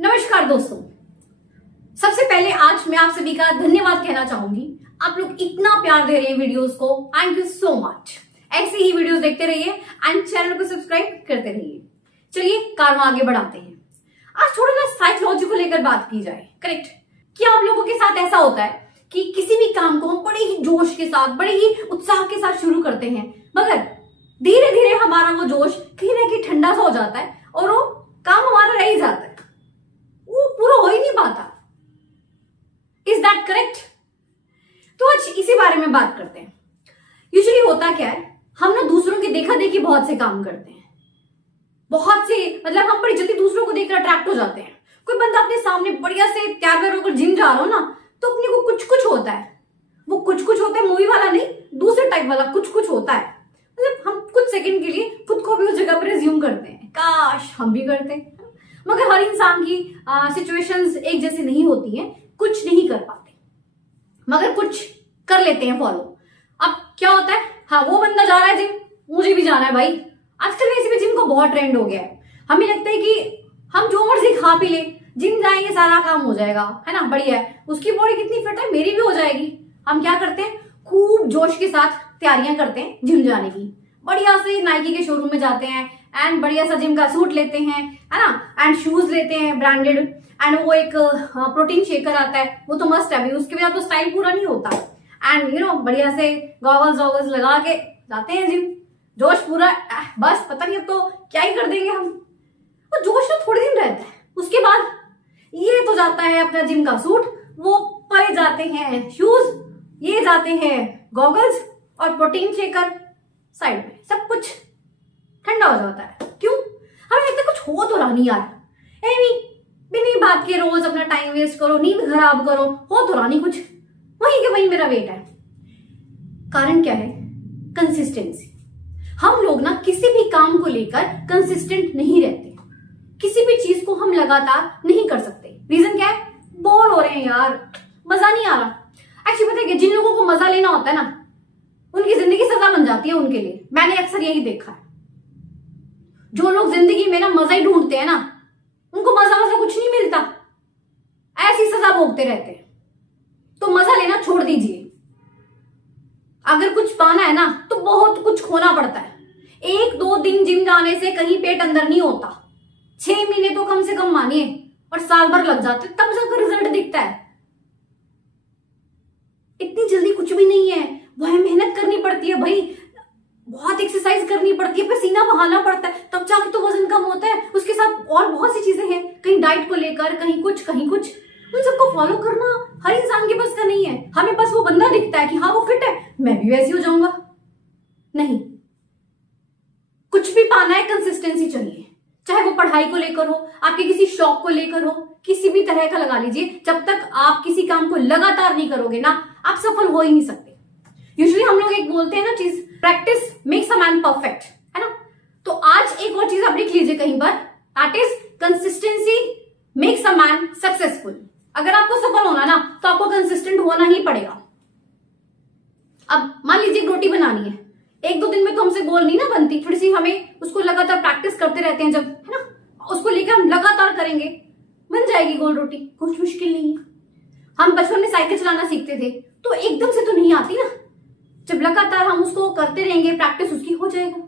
नमस्कार दोस्तों, सबसे पहले आज मैं आप सभी का धन्यवाद कहना चाहूंगी। आप लोग इतना प्यार दे रहे हैं वीडियोस को, थैंक यू सो मच। ऐसे ही वीडियोस देखते रहिए एंड चैनल को सब्सक्राइब करते रहिए। चलिए कारवां आगे बढ़ाते हैं। आज थोड़ा ना साइकोलॉजी को लेकर बात की जाए। करेक्ट, क्या आप लोगों के साथ ऐसा होता है कि किसी भी काम को हम बड़े ही जोश के साथ, बड़े ही उत्साह के साथ शुरू करते हैं, मगर धीरे धीरे हमारा वो जोश कहीं ना कहीं ठंडा सा हो जाता है और वो काम हमारा रह ही जाता है, वो पूरा हो ही नहीं पाता। Is that correct? तो आज इसी बारे में बात करते हैं। यूजुअली होता क्या है, हम ना दूसरों की देखा देखी बहुत से काम करते हैं, बहुत से मतलब हम बड़ी जल्दी दूसरों को देखकर अट्रैक्ट हो जाते हैं। कोई बंदा अपने सामने बढ़िया से तैयार वैयार होकर जिम जा रहा हो ना, तो अपने को कुछ कुछ होता है। वो कुछ कुछ होता है, मूवी वाला नहीं, दूसरे टाइप वाला कुछ कुछ होता है। मतलब हम कुछ सेकंड के लिए खुद को भी उस जगह पर रिज्यूम करते हैं, काश हम भी करते हैं। मगर हर इंसान की सिचुएशंस एक जैसी नहीं होती हैं, कुछ नहीं कर पाते मगर कुछ कर लेते हैं फॉलो। अब क्या होता है, हाँ वो बंदा जा रहा है जिम, मुझे भी जाना है भाई। आजकल वैसे भी जिम का बहुत ट्रेंड हो गया है। हमें लगता है कि हम जो मर्जी खा पी ले, जिम जाएंगे सारा काम हो जाएगा, है ना, बढ़िया है। उसकी बॉडी कितनी फिट है, मेरी भी हो जाएगी। हम क्या करते हैं, खूब जोश के साथ तैयारियां करते हैं जिम जाने की। बढ़िया से नाइकी के शोरूम में जाते हैं एंड बढ़िया सा जिम का सूट लेते हैं, है ना, एंड शूज लेते हैं ब्रांडेड, एंड वो एक प्रोटीन शेकर आता है, वो तो मस्ट है, उसके बिना तो स्टाइल पूरा नहीं होता। एंड बढ़िया से गॉगल्स लगा के जाते हैं जिम, जोश पूरा। बस पता नहीं अब तो क्या ही कर देंगे हम। वो जोश तो थोड़े दिन रहता है, उसके बाद ये तो जाता है अपना जिम का सूट, वो परे जाते हैं शूज, ये जाते हैं गॉगल्स और प्रोटीन शेकर साइड में, सब कुछ ठंडा हो जाता है। क्यों? हमें लगता है कुछ हो तो रहा नहीं यार, बिना बात के रोज अपना टाइम वेस्ट करो, नींद खराब करो, हो तो रहा नहीं कुछ, वहीं के वहीं मेरा वेट है। कारण क्या है? कंसिस्टेंसी। हम लोग ना किसी भी काम को लेकर कंसिस्टेंट नहीं रहते, किसी भी चीज को हम लगातार नहीं कर सकते। रीजन क्या है? बोर हो रहे हैं यार, मजा नहीं आ रहा। एक्चुअली पता है, जिन लोगों को मजा लेना होता है ना, उनकी जिंदगी सजा बन जाती है उनके लिए। मैंने अक्सर यही देखा है। जो लोग जिंदगी में ना मजा ही ढूंढते हैं ना, उनको मजा कुछ नहीं मिलता, ऐसी सजा भोगते रहते हैं। तो मजा लेना छोड़ दीजिए। अगर कुछ पाना है ना, तो बहुत कुछ खोना पड़ता है। 1-2 दिन जिम जाने से कहीं पेट अंदर नहीं होता, 6 महीने तो कम से कम मानिए, और साल भर लग जाते, तब जाकर रिजल्ट दिखता है। इतनी जल्दी कुछ भी नहीं है, वह मेहनत करनी पड़ती है भाई, बहुत एक्सरसाइज करनी पड़ती है, पसीना बहाना पड़ता है, तब जाके तो वजन कम होता है। उसके साथ और बहुत सी चीजें हैं, कहीं डाइट को लेकर, कहीं कुछ, उन सबको फॉलो करना हर इंसान के बस का नहीं है। हमें बस वो बंदा दिखता है कि हाँ वो फिट है, मैं भी वैसी हो जाऊंगा। नहीं, कुछ भी पाना है कंसिस्टेंसी चाहिए, चाहे वो पढ़ाई को लेकर हो, आपके किसी शौक को लेकर हो, किसी भी तरह का लगा लीजिए। जब तक आप किसी काम को लगातार नहीं करोगे ना, आप सफल हो ही नहीं सकते। यूजुअली हम लोग एक बोलते हैं ना चीज, practice makes a man perfect, है ना। तो आज एक और चीज आप लिख लीजिए कहीं पर, that is consistency makes a man successful. अगर आपको सफल होना ना, तो आपको कंसिस्टेंट होना ही पड़ेगा। अब मान लीजिए रोटी बनानी है, 1-2 दिन में तो हमसे गोल नहीं ना बनती, थोड़ी सी हमें उसको लगातार प्रैक्टिस करते रहते हैं जब, है ना, उसको लेकर हम लगातार करेंगे, बन जाएगी गोल रोटी, कुछ मुश्किल नहीं है। हम बचपन में साइकिल चलाना सीखते थे, तो एकदम से तो नहीं आती ना, जब लगातार हम उसको करते रहेंगे, प्रैक्टिस उसकी हो जाएगा।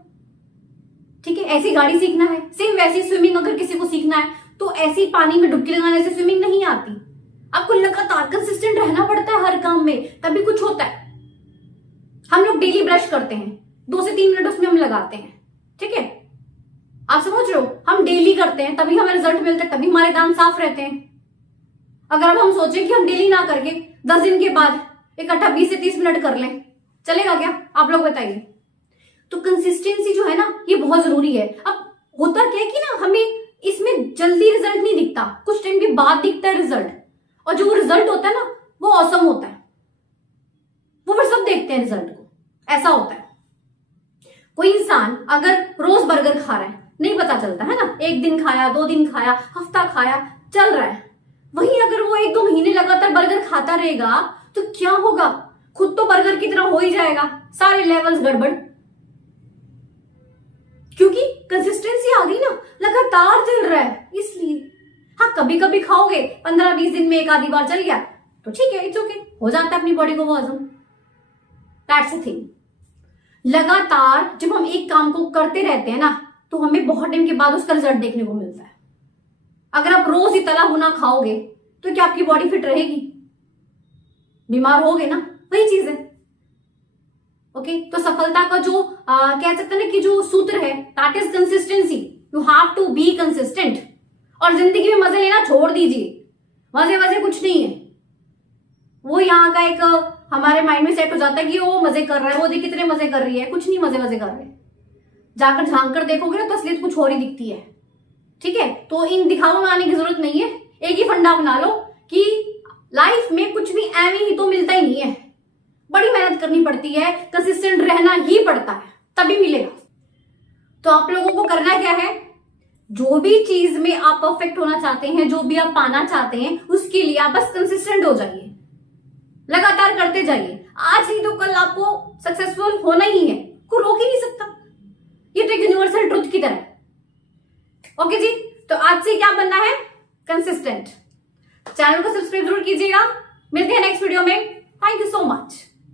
ठीक है, ऐसी गाड़ी सीखना है, सेम वैसी स्विमिंग अगर किसी को सीखना है, तो ऐसी पानी में डुबकी लगाने से स्विमिंग नहीं आती। आपको लगातार कंसिस्टेंट रहना पड़ता है हर काम में, तभी कुछ होता है। हम लोग डेली ब्रश करते हैं, 2 से 3 मिनट उसमें हम लगाते हैं, ठीक है, आप समझ रहे हो, हम डेली करते हैं तभी हमें रिजल्ट मिलता है, तभी हमारे दांत साफ रहते हैं। अगर अब हम सोचें कि हम डेली ना करके 10 दिन के बाद इकट्ठा 20 से 30 मिनट कर लें, चलेगा क्या? आप लोग बताइए। तो कंसिस्टेंसी जो है ना, ये बहुत जरूरी है। अब होता क्या है कि ना, हमें इसमें जल्दी रिजल्ट नहीं दिखता, कुछ टाइम के बाद दिखता है रिजल्ट, और जो रिजल्ट होता है ना, वो ऑसम होता है, वो फिर सब देखते हैं रिजल्ट को। ऐसा होता है, कोई इंसान अगर रोज बर्गर खा रहा है, नहीं पता चलता है ना, 1 दिन खाया, 2 दिन खाया, हफ्ता खाया, चल रहा है। वहीं अगर वो 1-2 महीने लगातार बर्गर खाता रहेगा, तो क्या होगा? खुद तो बर्गर की तरह हो ही जाएगा, सारे लेवल्स गड़बड़, क्योंकि कंसिस्टेंसी आ गई ना, लगातार चल रहा है इसलिए। हाँ, आप कभी कभी खाओगे, 15-20 दिन में एक आधी बार चल गया तो ठीक है, इट्स ओके, हो जाता है अपनी बॉडी को वो हजम। That's the thing. लगातार जब हम एक काम को करते रहते हैं ना, तो हमें बहुत टाइम के बाद उसका रिजल्ट देखने को मिलता है। अगर आप रोज ही तला भुना खाओगे तो क्या आपकी बॉडी फिट रहेगी? बीमार होगे ना, वही चीज है। ओके, तो सफलता का जो कह सकते हैं ना कि जो सूत्र है, that is consistency. You have to be consistent. और जिंदगी में मजे लेना छोड़ दीजिए, मजे वजे कुछ नहीं है। वो यहाँ का एक हमारे माइंड में सेट हो जाता है कि वो मजे कर रहा है, वो देख कितने मजे कर रही है, कुछ नहीं मजे वजे कर रहे। जाकर झांक कर देखोगे ना तो असलियत कुछ और ही दिखती है। ठीक है, तो इन दिखावों में आने की जरूरत नहीं है। एक ही फंडा बना लो कि लाइफ में कुछ भी एवं ही तो मिलता ही नहीं है, बड़ी मेहनत करनी पड़ती है, कंसिस्टेंट रहना ही पड़ता है, तभी मिलेगा। तो आप लोगों को करना क्या है, जो भी चीज में आप परफेक्ट होना चाहते हैं, जो भी आप पाना चाहते हैं, उसके लिए आप बस कंसिस्टेंट हो जाइए, लगातार करते जाइए। आज नहीं तो कल आपको सक्सेसफुल होना ही है, कोई रोक ही नहीं सकता। ये तो एक यूनिवर्सल ट्रुथ की तरह। ओके जी, तो आज से क्या बनना है, कंसिस्टेंट। चैनल को सब्सक्राइब जरूर कीजिएगा। मिलते हैं नेक्स्ट वीडियो में। Thank you so much.